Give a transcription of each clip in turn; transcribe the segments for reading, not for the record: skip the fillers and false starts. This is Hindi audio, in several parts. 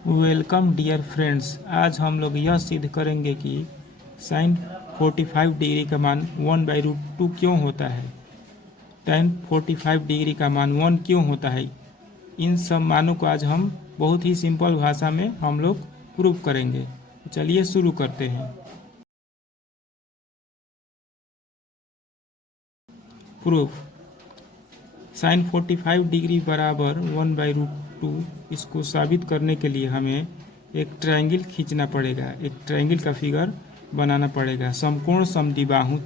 Welcome dear friends. आज हम लोग यह सिद्ध करेंगे कि साइन 45 डिग्री का मान 1/√2 क्यों होता है, tan 45 डिग्री का मान 1 क्यों होता है। इन सब मानों को आज हम बहुत ही सिंपल भाषा में हम लोग प्रूव करेंगे। चलिए शुरू करते हैं। प्रूफ। साइन 45 डिग्री बराबर 1/√2, इसको साबित करने के लिए हमें एक ट्रायंगल खींचना पड़ेगा, एक ट्रायंगल का फिगर बनाना पड़ेगा समकोण समद्विबाहु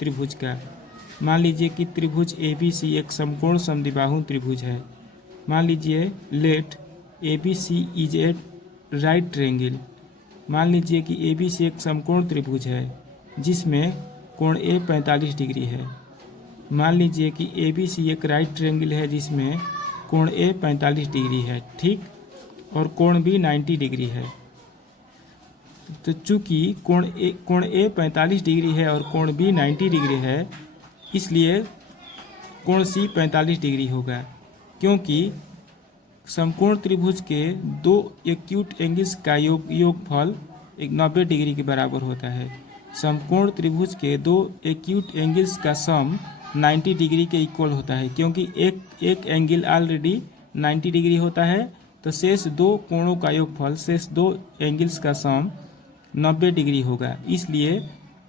त्रिभुज का। मान लीजिए कि त्रिभुज ABC एक समकोण समद्विबाहु त्रिभुज है। मान लीजिए let ABC is a right triangle. मान लीजिए कि ABC एक समकोण त्रिभुज है जिसमें कोण A 45 डिग्री है। मान लीजिए कि ABC एक राइट ट्रायंगल है जिसमें कोण A 45 डिग्री है, ठीक, और कोण B 90 डिग्री है। तो चूंकि कोण A 45 डिग्री है और कोण B 90 डिग्री है, इसलिए कोण C 45 डिग्री होगा, क्योंकि समकोण त्रिभुज के दो एक्यूट एंगल्स का योगफल 90 डिग्री के बराबर होता है। समकोण त्रिभुज के दो एक्यूट एंगल्स का सम 90 डिग्री के इक्वल होता है, क्योंकि एक एंगल ऑलरेडी 90 डिग्री होता है, तो शेष दो कोणों का योगफल, शेष दो एंगल्स का सम 90 डिग्री होगा। इसलिए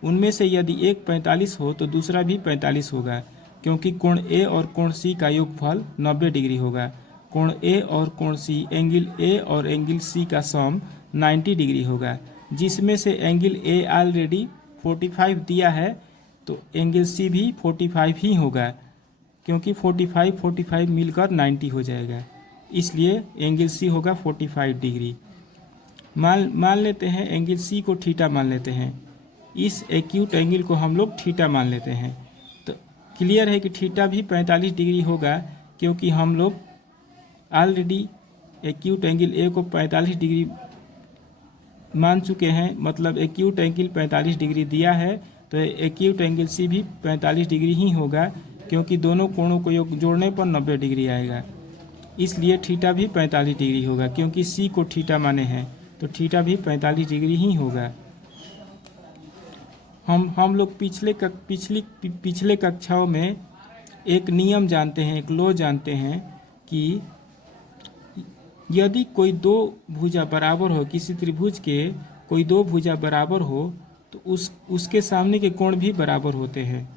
उनमें से यदि एक 45 हो तो दूसरा भी 45 होगा, क्योंकि कोण A और कोण C का योगफल 90 डिग्री होगा। कोण A और कोण C, एंगल A और एंगल C का सम 90 डिग्री होगा, जिसमें से एंगल A ऑलरेडी 45 दिया है, तो एंगल C भी 45 ही होगा, क्योंकि 45 मिलकर 90 हो जाएगा। इसलिए एंगल C होगा 45 डिग्री। मान लेते हैं एंगल C को थीटा मान लेते हैं। इस एक्यूट एंगल को हम लोग थीटा मान लेते हैं। तो क्लियर है कि थीटा भी 45 डिग्री होगा, क्योंकि हम लोग ऑलरेडी एक्यूट एंगल A को 45 डिग्री मान चुके हैं, मतलब एक्यूट एंगल 45 डिग्री दिया है, तो एक्यूट एंगल C भी 45 डिग्री ही होगा, क्योंकि दोनों कोणों को जोड़ने पर 90 डिग्री आएगा। इसलिए थीटा भी 45 डिग्री होगा, क्योंकि C को थीटा माने हैं, तो थीटा भी 45 डिग्री ही होगा। हम लोग पिछले कक्षाओं में एक नियम जानते हैं, एक लॉ जानते हैं कि यदि कोई दो भुजा बराबर हो, किसी त्रिभुज के कोई दो भुजा बराबर हो, तो उसके सामने के कोण भी बराबर होते हैं।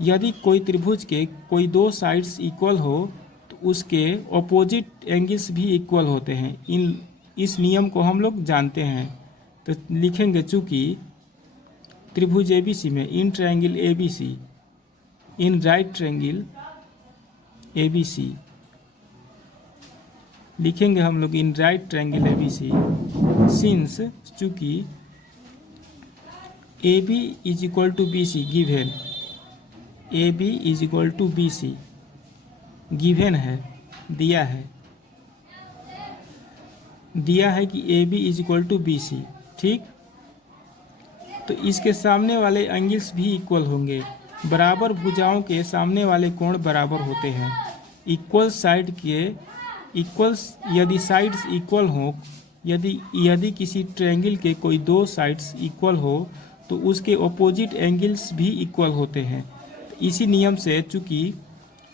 यदि कोई त्रिभुज के कोई दो साइड्स इक्वल हो, तो उसके ऑपोजिट एंगल्स भी इक्वल होते हैं। इस नियम को हम लोग जानते हैं। तो लिखेंगे, चूँकि त्रिभुज ABC में in triangle ABC, in right triangle ABC, लिखेंगे हम लोग in right triangle ABC, since चूँकि AB is equal to BC given, AB is equal to BC given है, दिया है कि AB is equal to BC, ठीक। तो इसके सामने वाले एंगल्स भी इक्वल होंगे। बराबर भुजाओं के सामने वाले कोण बराबर होते हैं। इक्वल साइड के यदि साइड्स इक्वल हो, यदि किसी ट्रायंगल के कोई दो साइड्स इक्वल हो, तो उसके ऑपोजिट एंगल्स भी इक्वल होते हैं। इसी नियम से चूँकि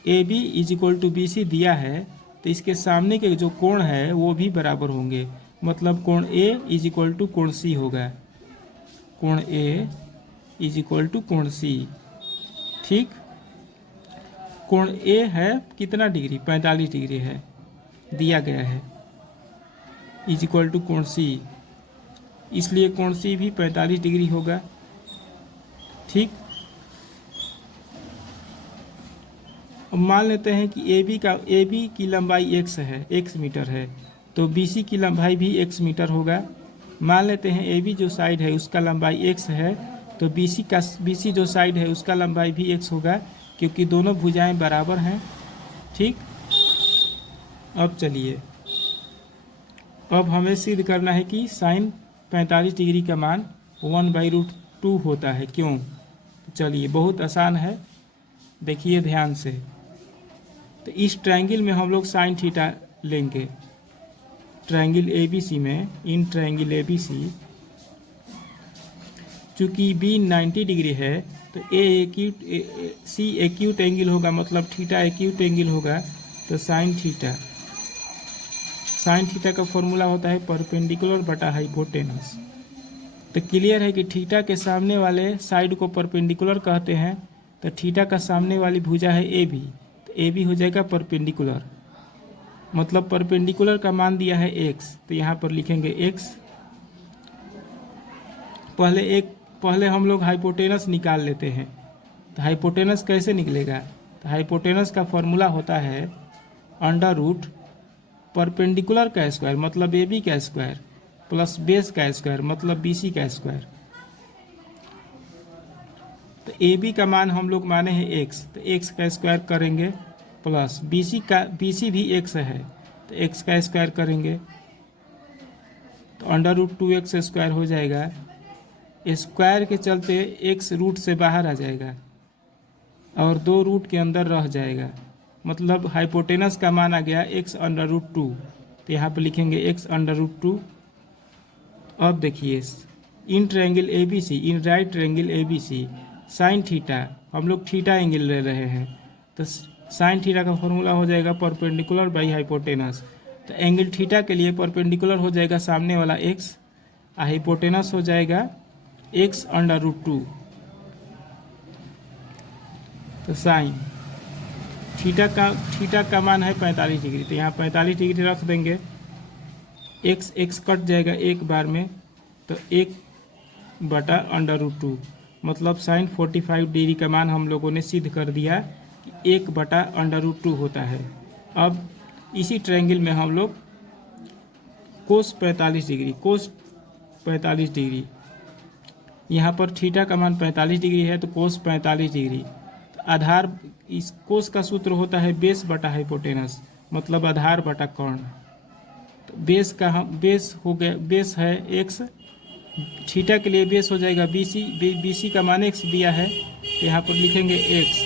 AB is equal to BC दिया है, तो इसके सामने के जो कोण है वो भी बराबर होंगे, मतलब कोण A इज इक्वल टू कोण C होगा। कोण A इज इक्वल टू कोण C, ठीक। कोण A है कितना डिग्री, 45 डिग्री है, दिया गया है, इज इक्वल टू कोण C, इसलिए कोण C भी 45 डिग्री होगा, ठीक। अब मान लेते हैं कि AB की लंबाई x है, x मीटर है, तो BC की लंबाई भी x मीटर होगा। मान लेते हैं AB जो साइड है उसका लंबाई x है, तो BC जो साइड है उसका लंबाई भी x होगा, क्योंकि दोनों भुजाएं बराबर हैं, ठीक। अब चलिए, अब हमें सिद्ध करना है कि साइन 45 डिग्री का मान 1/√2 होता है, क्यों। चलिए, बहुत आसान है, देखिए ध्यान से। तो इस ट्रायंगल में हम लोग साइन थीटा लेंगे। ट्रायंगल एबीसी में, इन ट्रायंगल एबीसी चूँकि बी 90 डिग्री है तो सी एक्यूट एंगल होगा, मतलब थीटा एक्यूट एंगल होगा, तो साइन थीटा का फॉर्मूला होता है परपेंडिकुलर बटा हाइपोटेनस। तो क्लियर है कि थीटा के सामने वाले साइड को परपेंडिकुलर कहते हैं, तो थीटा का सामने वाली भुजा है ए बी, तो ए बी हो जाएगा परपेंडिकुलर, मतलब परपेंडिकुलर का मान दिया है एक्स, तो यहाँ पर लिखेंगे एक्स। पहले हम लोग हाइपोटेनस निकाल लेते हैं। तो हाइपोटेनस कैसे निकलेगा? तो हाइपोटेनस का फॉर्मूला होता है अंडर रूट परपेंडिकुलर का स्क्वायर मतलब ए बी का स्क्वायर प्लस बेस का स्क्वायर मतलब बी सी का स्क्वायर। तो ए बी का मान हम लोग माने हैं एक्स, तो एक्स का स्क्वायर करेंगे प्लस बी सी भी एक्स है तो एक्स का स्क्वायर करेंगे, तो अंडर रूट 2x स्क्वायर हो जाएगा। स्क्वायर के चलते एक्स रूट से बाहर आ जाएगा और 2 रूट के अंदर रह जाएगा, मतलब हाइपोटेनस का मान आ गया x अंडर रूट 2, तो यहाँ पर लिखेंगे x अंडर रूट 2। अब देखिए in triangle ABC, in right triangle ABC sine theta, हम लोग थीटा एंगल ले रहे हैं, तो साइन थीटा का फॉर्मूला हो जाएगा परपेंडिकुलर बाई हाइपोटेनस। तो एंगल थीटा के लिए परपेंडिकुलर हो जाएगा सामने वाला x, हाइपोटेनस हो जाएगा x अंडर रूट 2। तो साइन थीटा का मान है 45 डिग्री, तो यहाँ 45 डिग्री रख देंगे, x कट जाएगा एक बार में, तो 1 बटा अंडर रूट 2, मतलब साइन 45 डिग्री का मान हम लोगों ने सिद्ध कर दिया कि 1 बटा अंडर रूट 2 होता है। अब इसी ट्रायंगल में हम लोग कोस 45 डिग्री, यहाँ पर थीटा का मान 45 डिग्री है तो कोस 45 डिग्री। आधार, इस कोस का सूत्र होता है बेस बटा हाइपोटेनस, मतलब आधार बटा कर्ण। तो बेस हो गया, बेस है एक्स, थीटा के लिए बेस हो जाएगा बीसी का मान एक्स दिया है, तो यहाँ पर लिखेंगे एक्स।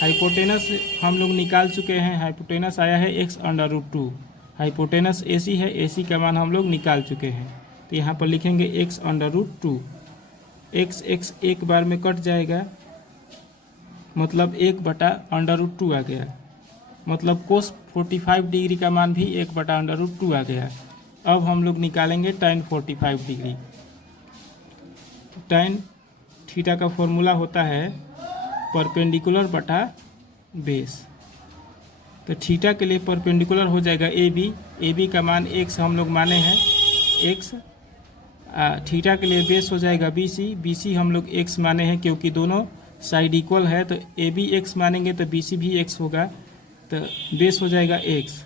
हाइपोटेनस हम लोग निकाल चुके हैं, हाइपोटेनस आया है x under root 2, hypotenuse AC है, एसी का मान हम लोग निकाल चुके हैं, तो यहाँ पर लिखेंगे एक्स अंडर रूट 2। एक्स एक बार में कट जाएगा, मतलब 1 बटा अंडर रूट 2 आ गया, मतलब कोस 45 डिग्री का मान भी 1 बटा अंडर रूट 2 आ गया। अब हम लोग निकालेंगे टाइन 45 डिग्री। टाइन थीटा का फॉर्मूला होता है परपेंडिकुलर बटा बेस, तो थीटा के लिए परपेंडिकुलर हो जाएगा ए बी का मान x हम लोग माने हैं x, थीटा के लिए बेस हो जाएगा बी सी हम लोग x माने हैं, क्योंकि दोनों साइड इक्वल है तो ए बी एक्स मानेंगे तो बी सी भी एक्स होगा, तो बेस हो जाएगा एक्स।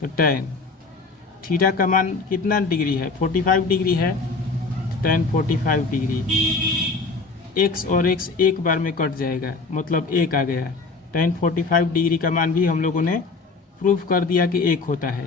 तो टैन थीटा का मान कितना डिग्री है? 45 डिग्री है, टैन 45 डिग्री, एक्स और एक्स एक बार में कट जाएगा, मतलब 1 आ गया। टैन 45 डिग्री का मान भी हम लोगों ने प्रूफ कर दिया कि 1 होता है।